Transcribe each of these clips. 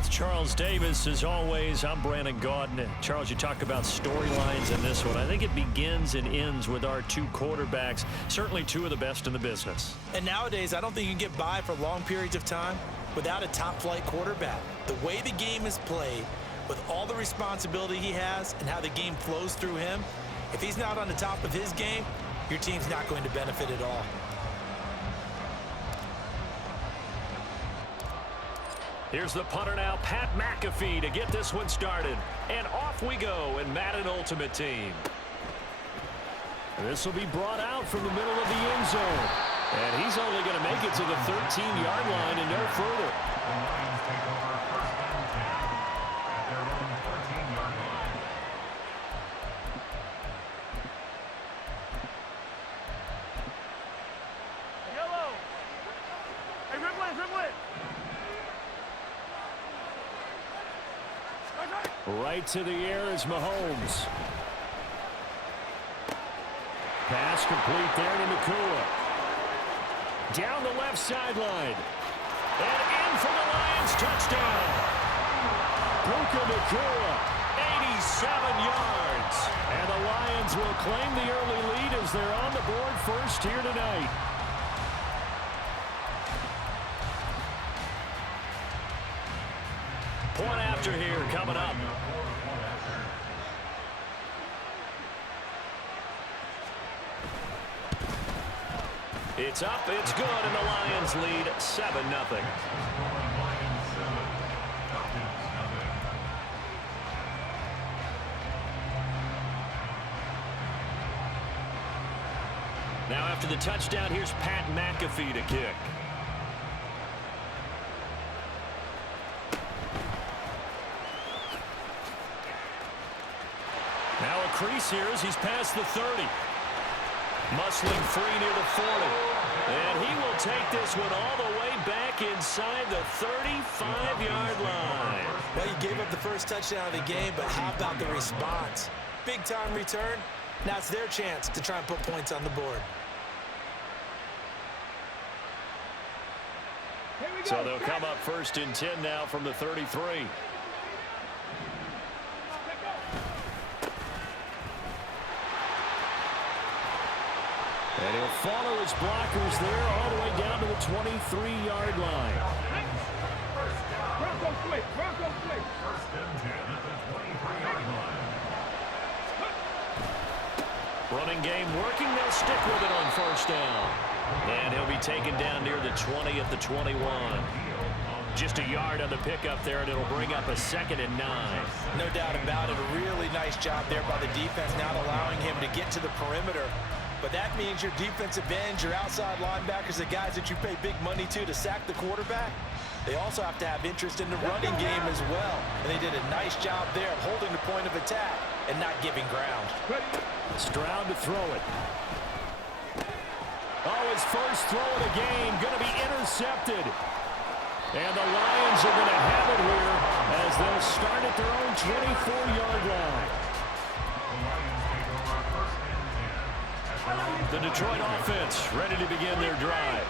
with Charles Davis. As always, I'm Brandon Gaudin. Charles, you talk about storylines in this one. I think it begins and ends with our two quarterbacks, certainly two of the best in the business. And nowadays, I don't think you can get by for long periods of time without a top-flight quarterback. The way the game is played, with all the responsibility he has and how the game flows through him, if he's not on the top of his game, your team's not going to benefit at all. Here's the punter now, Pat McAfee, to get this one started. And off we go in Madden Ultimate Team. This will be brought out from the middle of the end zone. And he's only going to make it to the 13-yard line and no further. Yellow. Hey, dribble it, dribble it. Right to the air is Mahomes. Pass complete there to Nakua. Down the left sideline. And in for the Lions touchdown. Puka Nakua, 87 yards. And the Lions will claim the early lead as they're on the board first here tonight. Point after here coming up. It's up, it's good, and the Lions lead 7-0. Now after the touchdown, here's Pat McAfee to kick. Now a crease here as he's past the 30. Muscling free near the 40. And he will take this one all the way back inside the 35-yard line. Well, he gave up the first touchdown of the game, but how about the response? Big-time return. Now it's their chance to try and put points on the board. So they'll come up first and 10 now from the 33. And he'll follow his blockers there all the way down to the 23-yard line. Broncos quick, Broncos quick. First and 10 at the 23-yard line. Running game working. They'll stick with it on first down. And he'll be taken down near the 20 at the 21. Just a yard on the pickup there, and it'll bring up a 2nd and 9. No doubt about it. A really nice job there by the defense, not allowing him to get to the perimeter. But that means your defensive ends, your outside linebackers, the guys that you pay big money to sack the quarterback, they also have to have interest in the running game as well. And they did a nice job there of holding the point of attack and not giving ground. Stroud to throw it. Oh, his first throw of the game going to be intercepted. And the Lions are going to have it here as they'll start at their own 24-yard line. The Detroit offense ready to begin their drive.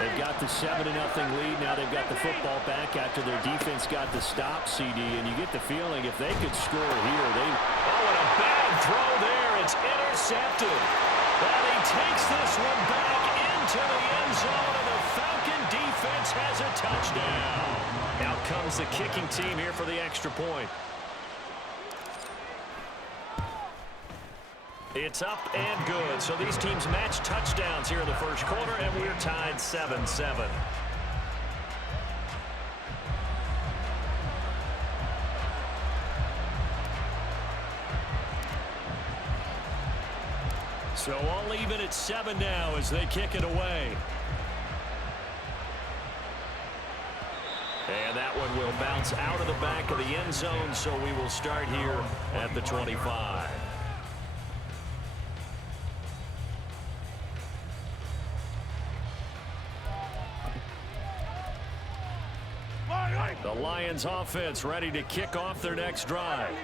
They've got the 7-0 lead. Now they've got the football back after their defense got the stop, CD. And you get the feeling if they could score here, they... Oh, and a bad throw there. It's intercepted. And he takes this one back into the end zone, and the Falcon defense has a touchdown. Out comes the kicking team here for the extra point. It's up and good. So these teams match touchdowns here in the first quarter, and we're tied 7-7. So all even at 7 now as they kick it away. And that one will bounce out of the back of the end zone, so we will start here at the 25. The Lions offense ready to kick off their next drive.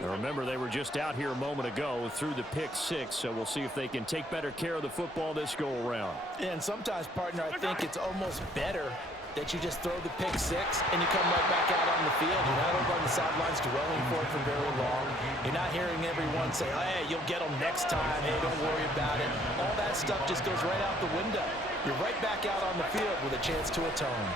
Now remember, they were just out here a moment ago through the pick 6, so we'll see if they can take better care of the football this go around. And sometimes, partner, I think it's almost better that you just throw the pick six and you come right back out on the field. You're not over on the sidelines dwelling for it for very long. You're not hearing everyone say, hey, you'll get them next time. Hey, don't worry about it. All that stuff just goes right out the window. You're right back out on the field with a chance to atone.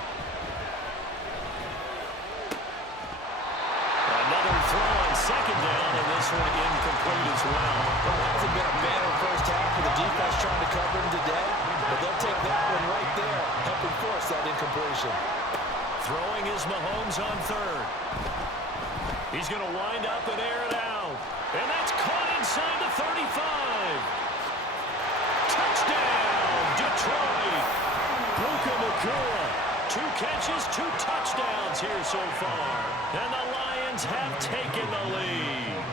Another throw on second down, and this one incomplete as well. Well, it hasn't been a banner first half for the defense trying to cover him today, but they'll take that one right there, helping force that incompletion. Throwing is Mahomes on third. He's going to wind up and air it out. And that's caught inside the 35. Touchdown, Detroit. Puka Nacua. 2 catches, 2 touchdowns here so far. And the Lions have taken the lead.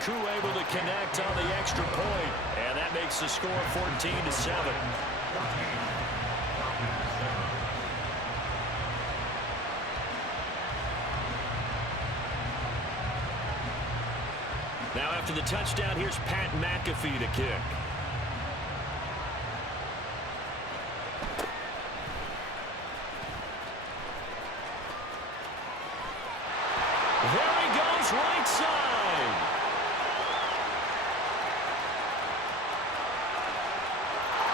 Koo able to connect on the extra point, and that makes the score 14-7. Now after the touchdown, here's Pat McAfee to kick. There he goes, right side.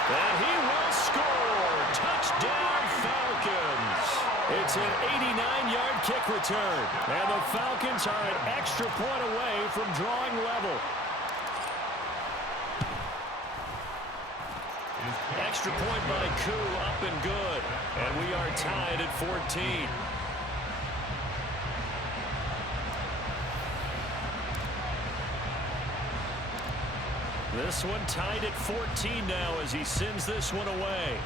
And he will score. Touchdown, Falcons. It's an 89-yard kick return. And the Falcons are an extra point away from drawing level. Extra point by Koo, up and good. And we are tied at 14. This one tied at 14 now as he sends this one away.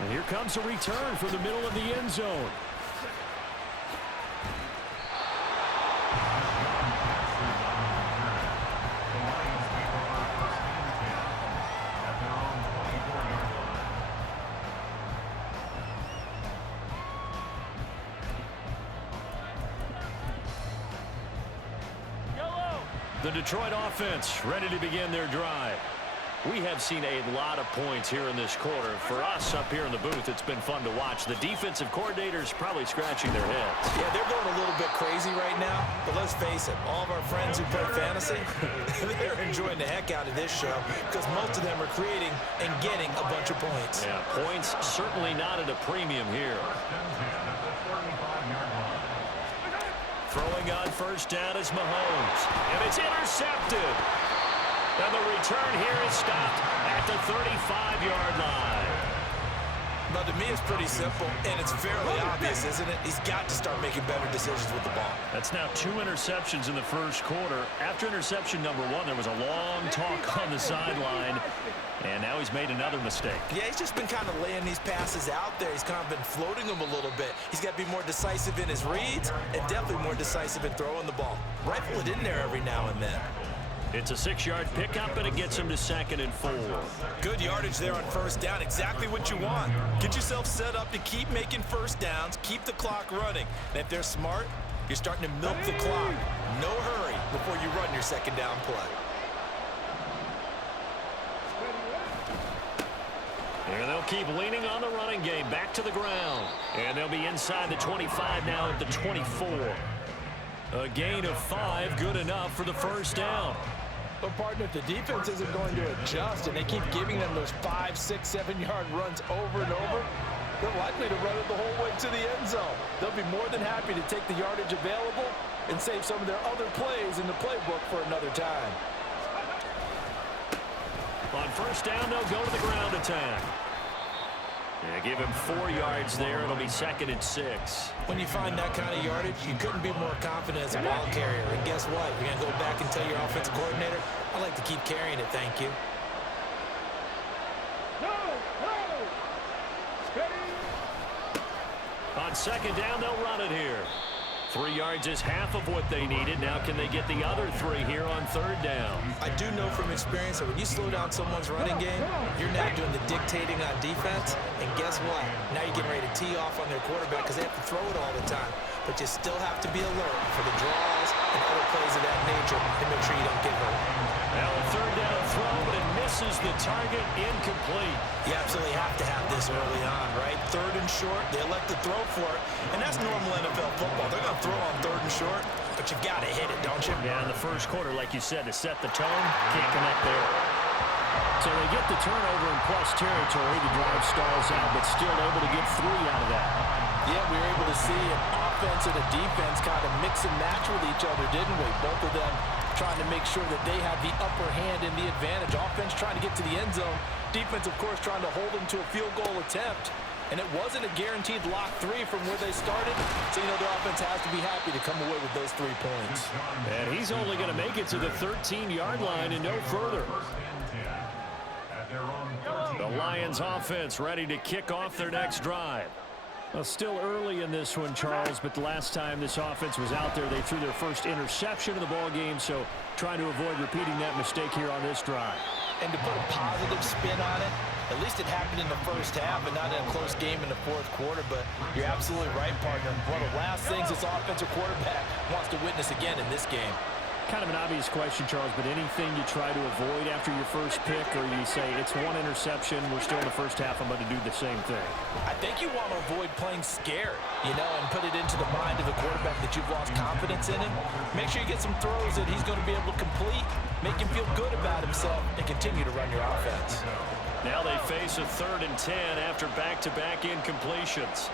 And here comes a return from the middle of the end zone. The Detroit offense ready to begin their drive. We have seen a lot of points here in this quarter. For us up here in the booth, it's been fun to watch. The defensive coordinators probably scratching their heads. Yeah, they're going a little bit crazy right now, but let's face it, all of our friends who play fantasy, they're enjoying the heck out of this show because most of them are creating and getting a bunch of points. Yeah, points certainly not at a premium here. Throwing on first down is Mahomes, and it's intercepted. And the return here is stopped at the 35-yard line. Now, to me, it's pretty simple, and it's fairly obvious, isn't it? He's got to start making better decisions with the ball. That's now 2 interceptions in the first quarter. After interception number 1, there was a long talk on the sideline, and now he's made another mistake. Yeah, he's just been kind of laying these passes out there. He's kind of been floating them a little bit. He's got to be more decisive in his reads and definitely more decisive in throwing the ball. Rifle it in there every now and then. It's a 6-yard pickup, and it gets him to 2nd and 4. Good yardage there on first down. Exactly what you want. Get yourself set up to keep making first downs, keep the clock running. And if they're smart, you're starting to milk the clock. No hurry before you run your second down play. And they'll keep leaning on the running game. Back to the ground. And they'll be inside the 25 now at the 24. A gain of 5, good enough for the first down. But, partner, if the defense isn't going to adjust and they keep giving them those 5, 6, 7-yard runs over and over, they're likely to run it the whole way to the end zone. They'll be more than happy to take the yardage available and save some of their other plays in the playbook for another time. On first down, they'll go to the ground attack. Yeah, give him 4 yards there. It'll be 2nd and 6. When you find that kind of yardage, you couldn't be more confident as a ball carrier. And guess what? You're going to go back and tell your offensive coordinator, I like to keep carrying it, thank you. On second down, they'll run it here. 3 yards is half of what they needed. Now can they get the other 3 here on third down? I do know from experience that when you slow down someone's running game, you're now doing the dictating on defense. And guess what? Now you're getting ready to tee off on their quarterback because they have to throw it all the time. But you still have to be alert for the draws and other plays of that nature to make sure you don't get hurt. They'll throws the target incomplete. You absolutely have to have this early on, right? 3rd and short, they elect to throw for it, and that's normal NFL football. They're going to throw on 3rd and short, but you've got to hit it, don't you? Yeah, in the first quarter, like you said, to set the tone, can't connect there. So they get the turnover in plus territory. The drive stalls out, but still able to get 3 out of that. Yeah, we were able to see an offense and a defense kind of mix and match with each other, didn't we? Both of them trying to make sure that they have the upper hand and the advantage. Offense trying to get to the end zone. Defense, of course, trying to hold them to a field goal attempt. And it wasn't a guaranteed lock 3 from where they started. So, you know, the offense has to be happy to come away with those 3 points. And he's only going to make it to the 13-yard line and no further. The Lions offense ready to kick off their next drive. Well, still early in this one, Charles, but the last time this offense was out there, they threw their first interception of the ball game, so trying to avoid repeating that mistake here on this drive. And to put a positive spin on it, at least it happened in the first half and not in a close game in the 4th quarter, but you're absolutely right, partner. One of the last things this offensive quarterback wants to witness again in this game. Kind of an obvious question, Charles, but anything you try to avoid after your first pick, or you say it's 1 interception, we're still in the first half, I'm going to do the same thing? I think you want to avoid playing scared, you know, and put it into the mind of the quarterback that you've lost confidence in him. Make sure you get some throws that he's going to be able to complete, make him feel good about himself, and continue to run your offense. Now they face a 3rd and 10 after back-to-back incompletions.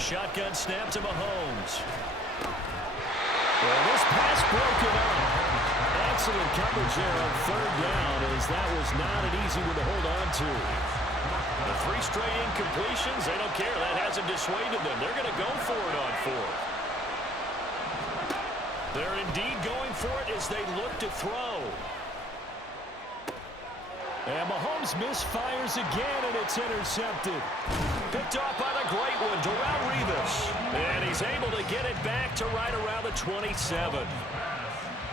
Shotgun snap to Mahomes. Well, this pass broken up. Excellent coverage there on 3rd down, as that was not an easy one to hold on to. The 3 straight incompletions, they don't care. That hasn't dissuaded them. They're going to go for it on 4th. They're indeed going for it as they look to throw. And Mahomes misfires again, and it's intercepted. Picked off by the great one, Darrelle Revis. And he's able to get it back to right around the 27.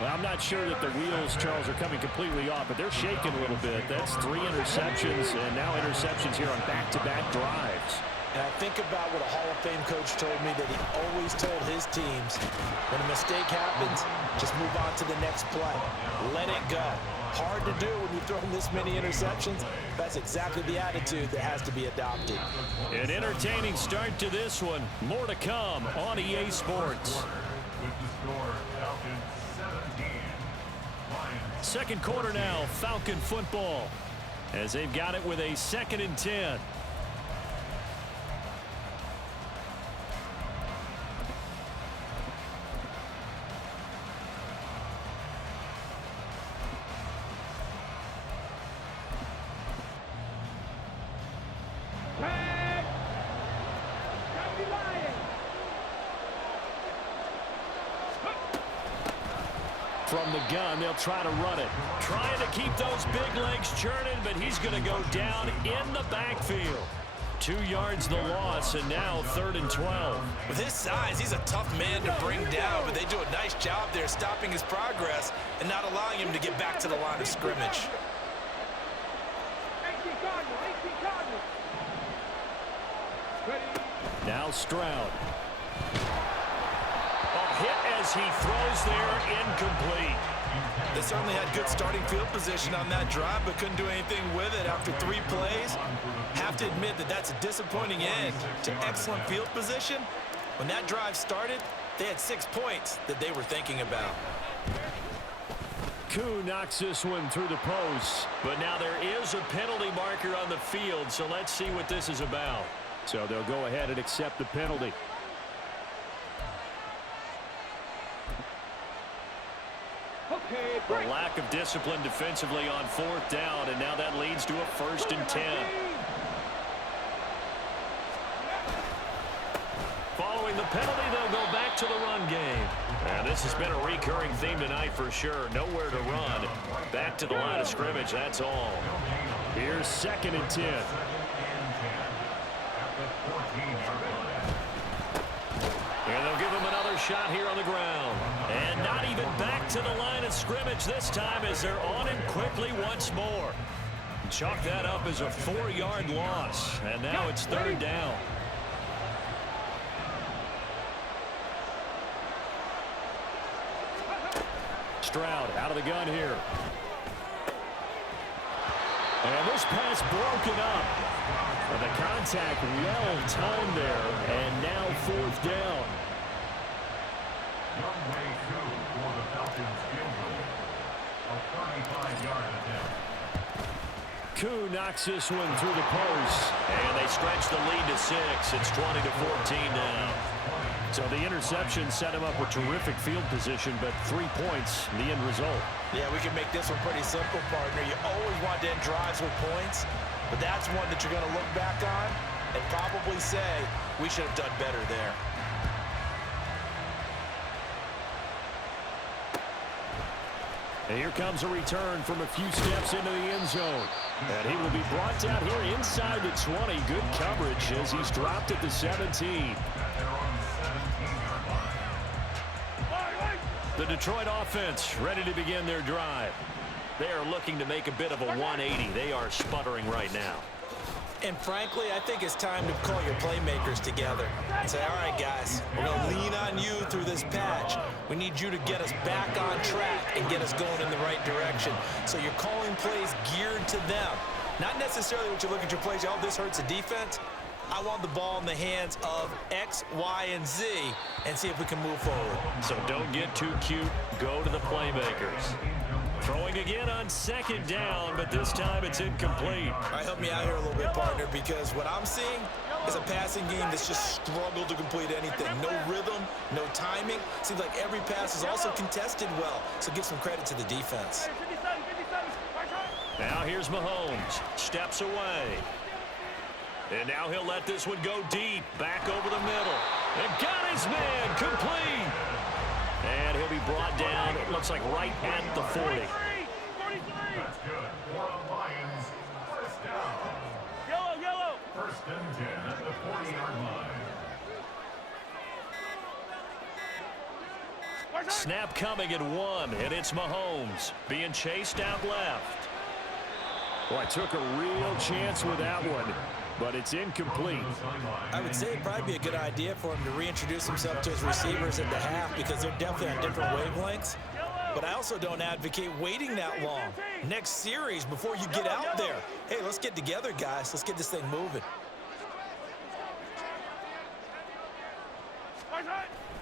Well, I'm not sure that the wheels, Charles, are coming completely off, but they're shaking a little bit. That's 3 interceptions, and now interceptions here on back-to-back drives. And I think about what a Hall of Fame coach told me, that he always told his teams, when a mistake happens, just move on to the next play. Let it go. Hard to do when you throw this many interceptions. That's exactly the attitude that has to be adopted. An entertaining start to this one. More to come on EA Sports. Second quarter now, Falcon football, as they've got it with a 2nd and 10. From the gun, they'll try to run it. Trying to keep those big legs churning, but he's going to go down in the backfield. 2 yards the loss, and now 3rd and 12. With his size, he's a tough man to bring down, but they do a nice job there stopping his progress and not allowing him to get back to the line of scrimmage. Now Stroud. Hit as he throws there, incomplete. They certainly had good starting field position on that drive, but couldn't do anything with it after 3 plays. Have to admit that that's a disappointing end to excellent field position. When that drive started, they had 6 points that they were thinking about. Koo knocks this one through the post, but now there is a penalty marker on the field, so let's see what this is about. So they'll go ahead and accept the penalty. The lack of discipline defensively on 4th down, and now that leads to a 1st and 10. Following the penalty, they'll go back to the run game. And this has been a recurring theme tonight for sure. Nowhere to run. Back to the line of scrimmage, that's all. Here's 2nd and 10. And they'll give him another shot here on the ground. And not even back to the line of scrimmage this time, as they're on him quickly once more. Chalk that up as a 4-yard loss. And now it's 3rd down. Stroud out of the gun here. And this pass broken up. But the contact well timed there. And now 4th down. Young way 2 for the Falcons field goal. A 35-yard attempt. Koo knocks this one through the post. And they stretch the lead to 6. It's 20-14 now. So the interception set him up with terrific field position, but 3 points, the end result. Yeah, we can make this one pretty simple, partner. You always want to end drives with points, but that's one that you're going to look back on and probably say, we should have done better there. And here comes a return from a few steps into the end zone. And he will be brought down here inside the 20. Good coverage as he's dropped at the 17. The Detroit offense ready to begin their drive. They are looking to make a bit of a 180. They are sputtering right now. And frankly, I think it's time to call your playmakers together and say, all right, guys, we're going to lean on you through this patch. We need you to get us back on track and get us going in the right direction. So you're calling plays geared to them. Not necessarily what you look at your plays, oh, this hurts the defense. I want the ball in the hands of X, Y, and Z and see if we can move forward. So don't get too cute. Go to the playmakers. Throwing again on 2nd down, but this time it's incomplete. All right, help me out here a little bit, partner, because what I'm seeing is a passing game that's just struggled to complete anything. No rhythm, no timing. Seems like every pass is also contested well, so give some credit to the defense. Now here's Mahomes. Steps away. And now he'll let this one go deep. Back over the middle. And got his man. Complete. And he'll be brought down, it looks like right at the 40. That's good. For the Lions, 1st down. Yellow. 1st and 10 at the 40-yard line. Snap coming at 1, and it's Mahomes being chased out left. Well, I took a real chance with that one, but it's incomplete. I would say it'd probably be a good idea for him to reintroduce himself to his receivers at the half because they're definitely on different wavelengths. But I also don't advocate waiting that long. Next series before you get out there. Hey, let's get together, guys. Let's get this thing moving.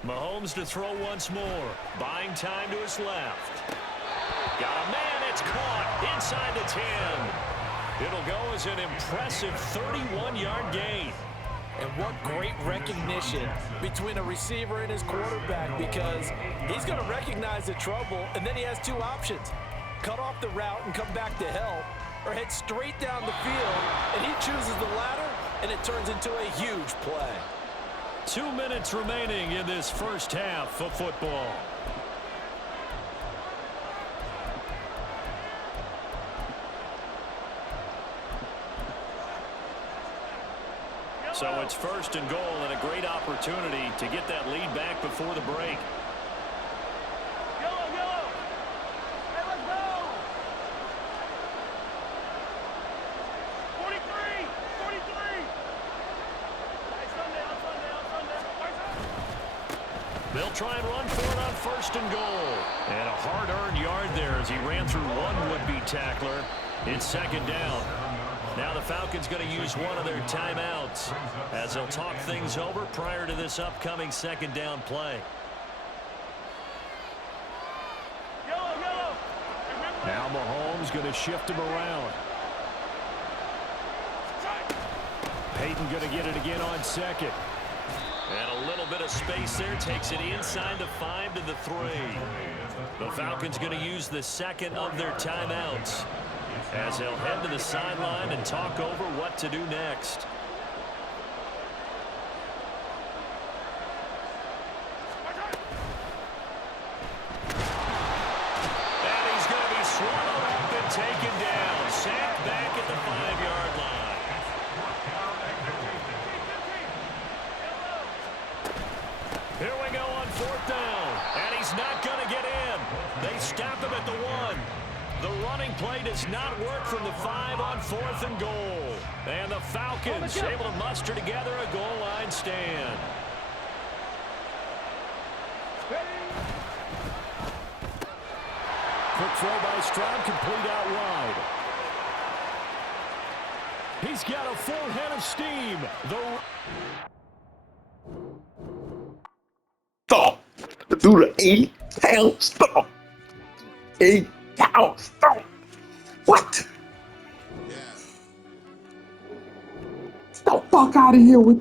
Mahomes to throw once more. Buying time to his left. Got a man, it's caught inside the 10. It'll go as an impressive 31-yard gain. And what great recognition between a receiver and his quarterback, because he's going to recognize the trouble, and then he has 2 options. Cut off the route and come back to help, or head straight down the field, and he chooses the latter, and it turns into a huge play. 2 minutes remaining in this first half of football. So it's 1st and goal and a great opportunity to get that lead back before the break. Yellow. Hey, let's go. 43. Hey, Sunday. They'll try and run for it on 1st and goal. And a hard-earned yard there as he ran through one would-be tackler. It's 2nd down. Now the Falcons going to use one of their timeouts as they'll talk things over prior to this upcoming 2nd down play. Yellow. Now Mahomes going to shift him around. Peyton going to get it again on 2nd. And a little bit of space there takes it inside the 5 to the 3. The Falcons going to use the 2nd of their timeouts as they'll head to the sideline and talk over what to do next. And he's going to be swallowed up and taken down. Sacked back at the 5-yard line. Here we go on 4th down. And he's not going to get in. They stop him at the 1. The running play does not work from the 5 on 4th and goal. And the Falcons able to muster together a goal line stand. Quick throw by Stroud, complete out wide. He's got a full head of steam. Stop. Do the 8-pound stomp. 8-pound stomp. What? Get the fuck out of here with that.